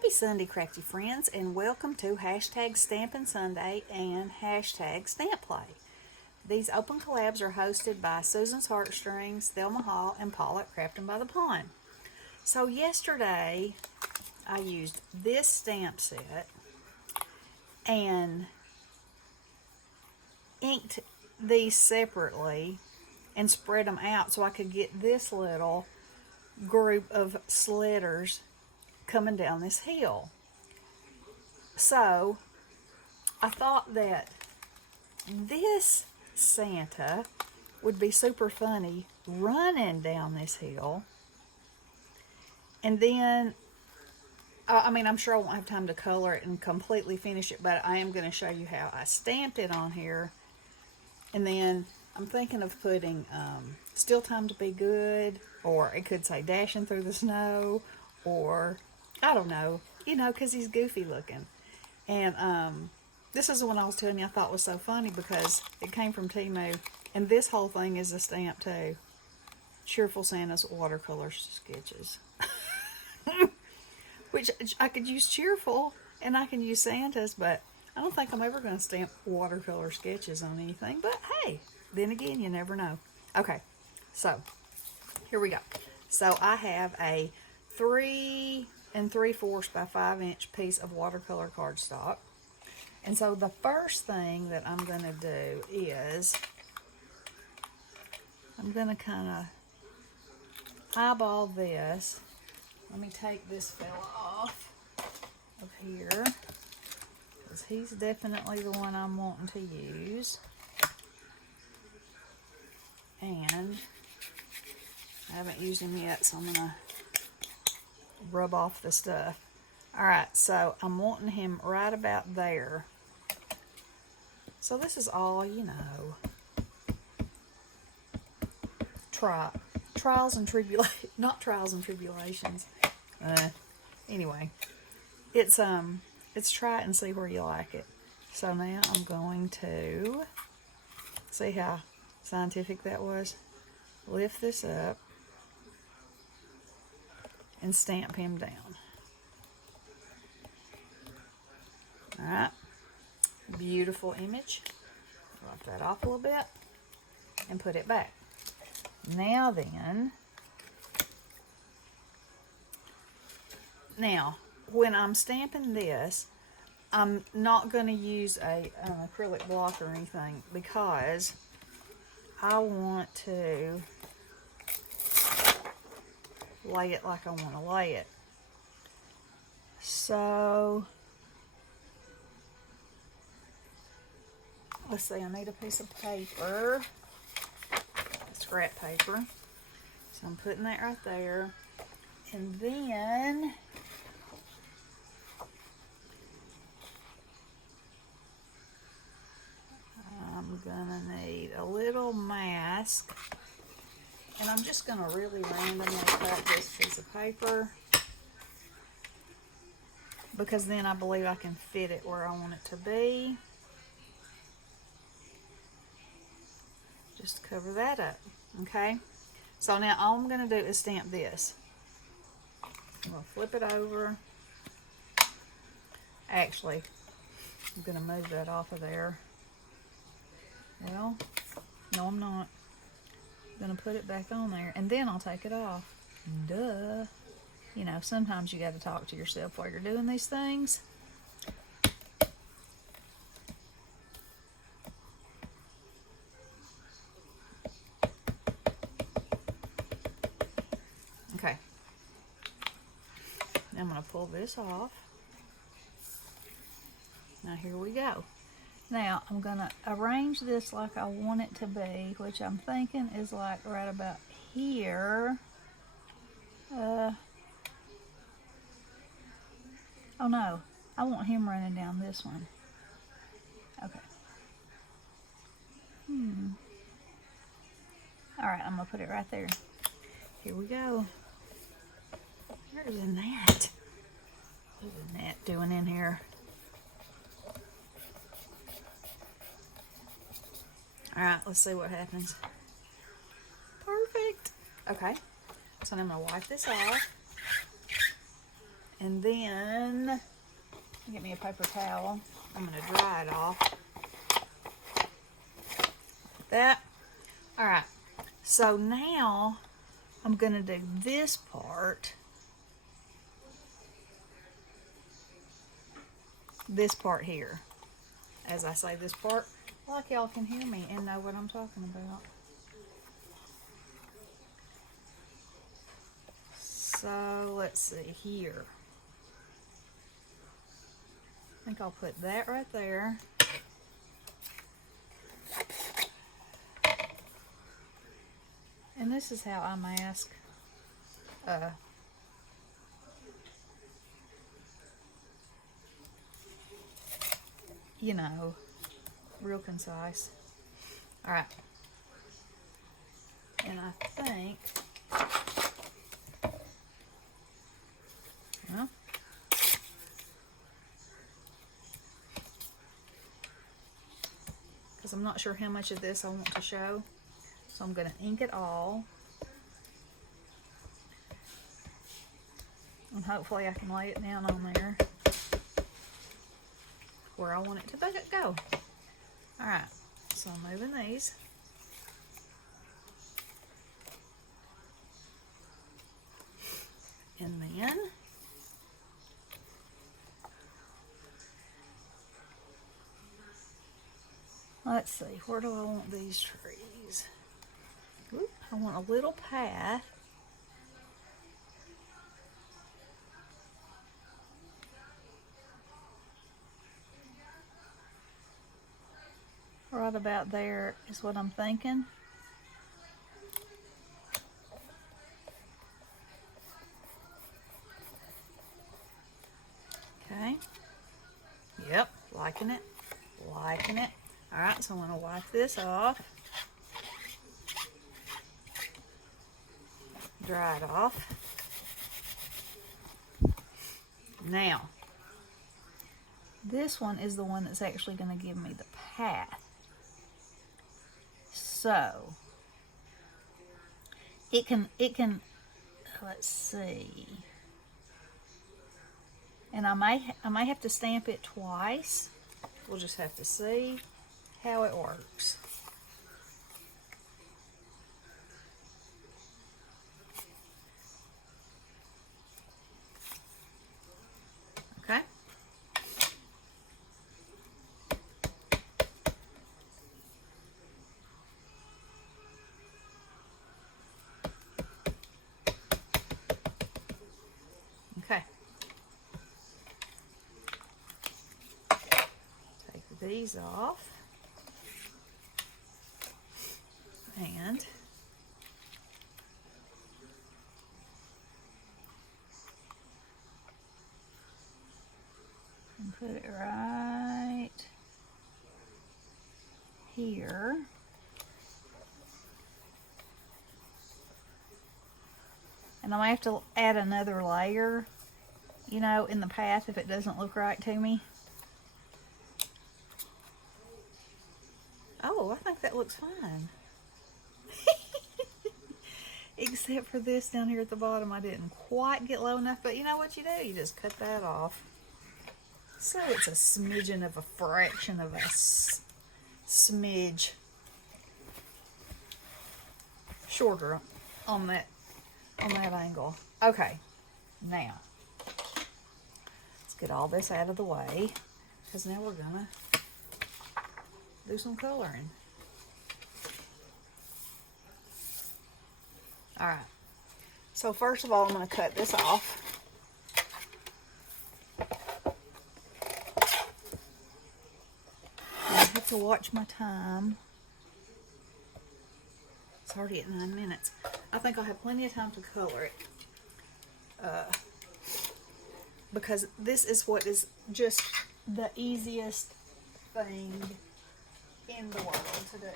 Happy Sunday, Crafty Friends, and welcome to hashtag Stampin' Sunday and hashtag Stamp Play. These open collabs are hosted by Susan's Heartstrings, Thelma Hall, and Paul at Crafting by the Pond. So yesterday, I used this stamp set and inked these separately and spread them out so I could get this little group of sledders coming down this hill. So I thought that this Santa would be super funny running down this hill, and then I'm sure I won't have time to color it and completely finish it, but I am going to show you how I stamped it on here. And then I'm thinking of putting Still Time to Be Good, or it could say Dashing Through the Snow, or I don't know, because he's goofy looking. And this is the one I was telling you I thought was so funny because it came from Temu. And this whole thing is a stamp too. Cheerful Santa's watercolor sketches. Which I could use cheerful and I can use Santa's, but I don't think I'm ever going to stamp watercolor sketches on anything. But hey, then again, you never know. Okay, so here we go. So I have a 3 3/4 by 5 inch piece of watercolor cardstock. And so the first thing that I'm going to do is I'm going to kind of eyeball this. Let me take this fella off of here, because he's definitely the one I'm wanting to use. And I haven't used him yet, so I'm going to rub off the stuff. Alright, so I'm wanting him right about there. So this is all, trials and tribulations, not trials and tribulations. Anyway, it's try it and see where you like it. So now I'm going to see how scientific that was. Lift this up and stamp him down. Alright, beautiful image. Wipe that off a little bit and put it back. Now when I'm stamping this, I'm not going to use an acrylic block or anything, because I want to lay it like I want to lay it. So let's see, I need a piece of paper, scrap paper. So I'm putting that right there. And then I'm gonna need a little mask. And I'm just gonna really randomly cut this piece of paper, because then I believe I can fit it where I want it to be. Just cover that up, okay? So now all I'm going to do is stamp this. I'm going to flip it over. Actually, I'm going to move that off of there. Well, no I'm not. I'm going to put it back on there, and then I'll take it off. Duh. Sometimes you got to talk to yourself while you're doing these things. Okay, now I'm going to pull this off. Now here we go. Now I'm going to arrange this like I want it to be, which I'm thinking is like right about here. Oh no, I want him running down this one. Okay. Alright, I'm going to put it right there. Here we go. Where is Nat? What is Nat doing in here? Alright, let's see what happens. Perfect. Okay, so I'm going to wipe this off. And then, get me a paper towel. I'm going to dry it off. Like that. All right. So now I'm going to do this part. This part here. As I say this part, like y'all can hear me and know what I'm talking about. So let's see here. I think I'll put that right there. And this is how I mask you know, real concise. All right. And I think, well, because I'm not sure how much of this I want to show, so I'm going to ink it all. And hopefully I can lay it down on there where I want it to go. Alright, so I'm moving these. And then let's see, where do I want these trees? Oop, I want a little path. Right about there is what I'm thinking. Okay. Yep, liking it. Liking it. Alright, so I'm going to wipe this off. Dry it off. Now, this one is the one that's actually going to give me the path. So, it can, let's see. And I may have to stamp it twice. We'll just have to see how it works. Okay. Okay. Take these off. And put it right here. And I might have to add another layer, you know, in the path if it doesn't look right to me. Oh, I think that looks fine. Except for this down here at the bottom, I didn't quite get low enough, but you know what you do? You just cut that off. So it's a smidgen of a fraction of a smidge shorter on that angle. Okay, now let's get all this out of the way, because now we're gonna do some coloring. All right, so first of all, I'm going to cut this off. I have to watch my time. It's already at 9 minutes. I think I'll have plenty of time to color it. Because this is what is just the easiest thing in the world to do.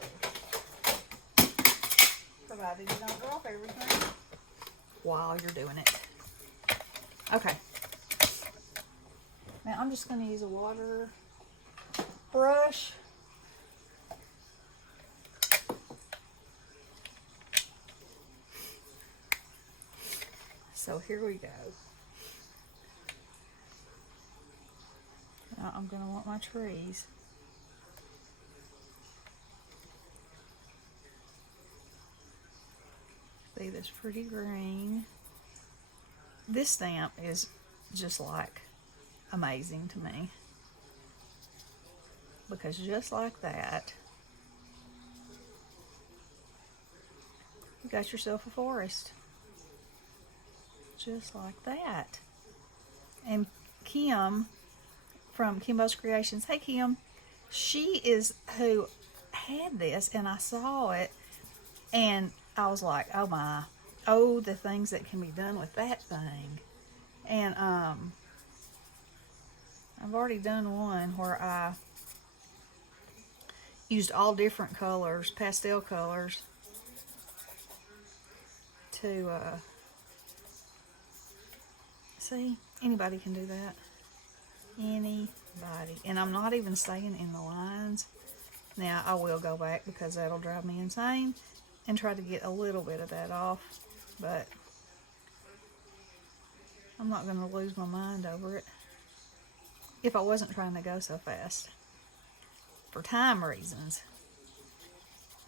Provided you don't drop everything while you're doing it. Okay. Now I'm just going to use a water brush. So here we go. I'm going to want my trees. See this pretty green. This stamp is just like amazing to me, because just like that, you got yourself a forest. Just like that. And Kim from Kimbo's Creations, hey Kim, she is who had this, and I saw it and I was like, oh my, oh, the things that can be done with that thing. And I've already done one where I used all different colors, pastel colors, to see, anybody can do that. Anybody. And I'm not even staying in the lines. Now I will go back, because that'll drive me insane, and try to get a little bit of that off, but I'm not going to lose my mind over it if I wasn't trying to go so fast. For time reasons,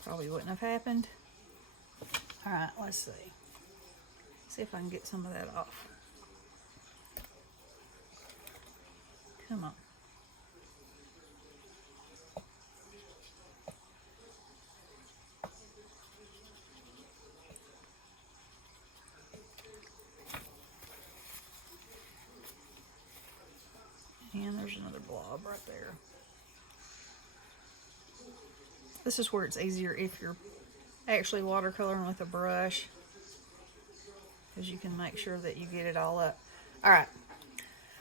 probably wouldn't have happened. Alright, let's see. See if I can get some of that off. Come on. And there's another blob right there. This is where it's easier if you're actually watercoloring with a brush, because you can make sure that you get it all up. Alright,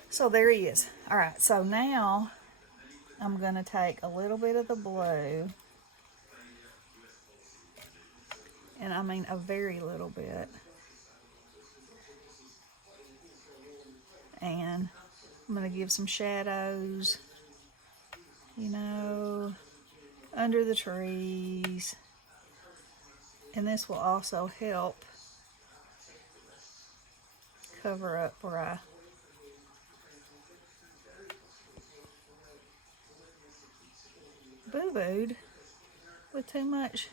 so there he is. Alright, so now I'm going to take a little bit of the blue, and I mean a very little bit, and I'm going to give some shadows, you know, under the trees. And this will also help cover up where I boo-booed with too much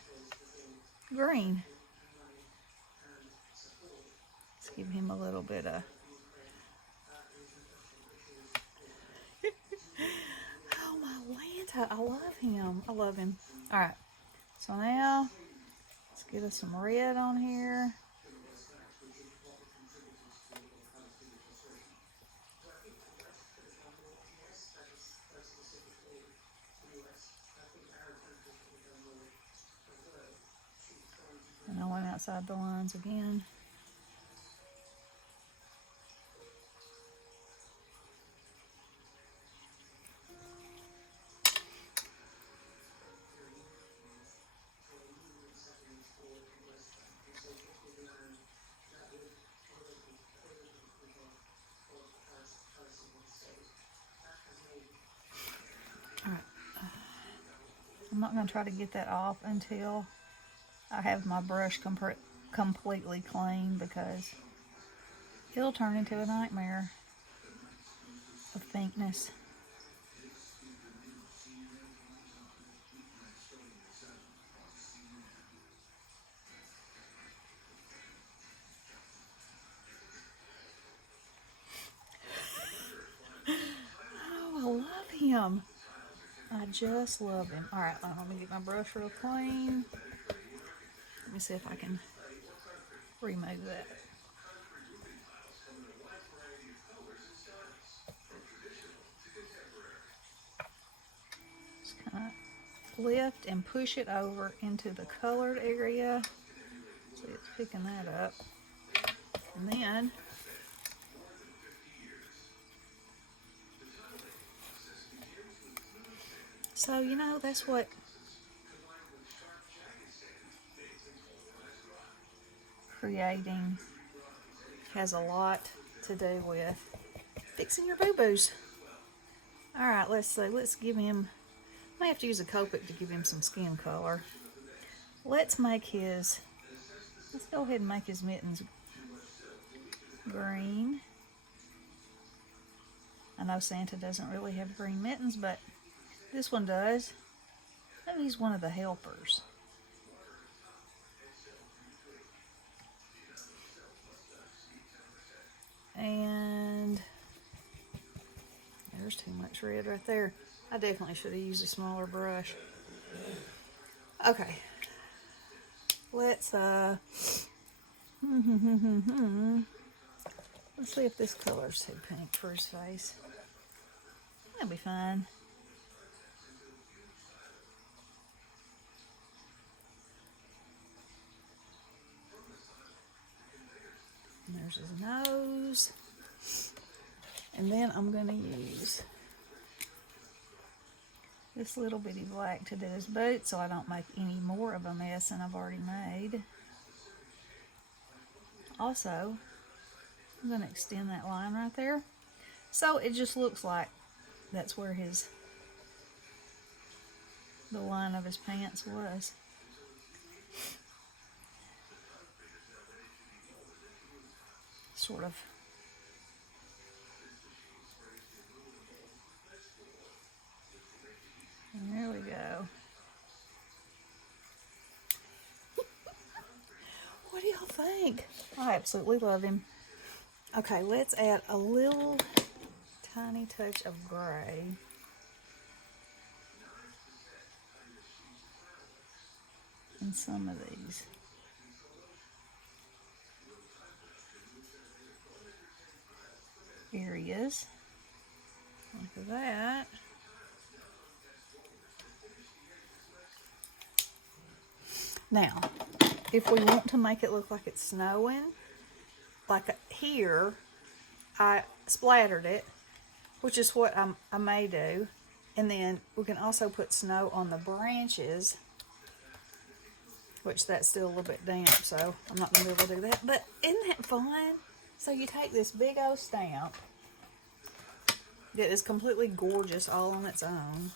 green. Let's give him a little bit of oh my Lanta, I love him. I love him. Alright, so now let's get us some red on here. And I went outside the lines again. I'm not going to try to get that off until I have my brush completely clean, because it'll turn into a nightmare of pinkness. Oh, I love him. I just love him. Alright, let me get my brush real clean. Let me see if I can remove that. Just kind of lift and push it over into the colored area. See, it's picking that up. And then so, you know, that's what creating has a lot to do with fixing your boo-boos. Alright, let's see. Let's give him, I may have to use a Copic to give him some skin color. Let's go ahead and make his mittens green. I know Santa doesn't really have green mittens, but this one does. Maybe he's one of the helpers. And there's too much red right there. I definitely should have used a smaller brush. Okay. Let's let's see if this color's too pink for his face. That'll be fine. And there's his nose. And then I'm going to use this little bitty black to do his boots so I don't make any more of a mess than I've already made. Also, I'm going to extend that line right there so it just looks like that's where the line of his pants was. Sort of. And there we go. What do y'all think? I absolutely love him. Okay, let's add a little tiny touch of gray. In some of these. Areas. Like that. Now, if we want to make it look like it's snowing, like here, I splattered it, which is what I may do. And then we can also put snow on the branches, which that's still a little bit damp, so I'm not going to be able to do that. But isn't that fun? So you take this big old stamp that is completely gorgeous all on its own.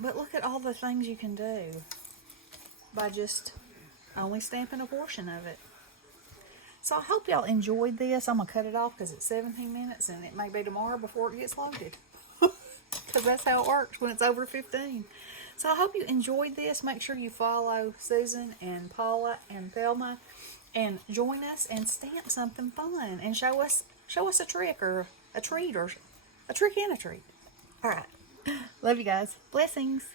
But look at all the things you can do by just only stamping a portion of it. So I hope y'all enjoyed this. I'm going to cut it off because it's 17 minutes and it may be tomorrow before it gets loaded. Because that's how it works when it's over 15. So I hope you enjoyed this. Make sure you follow Susan and Paula and Thelma and join us and stamp something fun and show us a trick or a treat or a trick and a treat. All right. Love you guys. Blessings.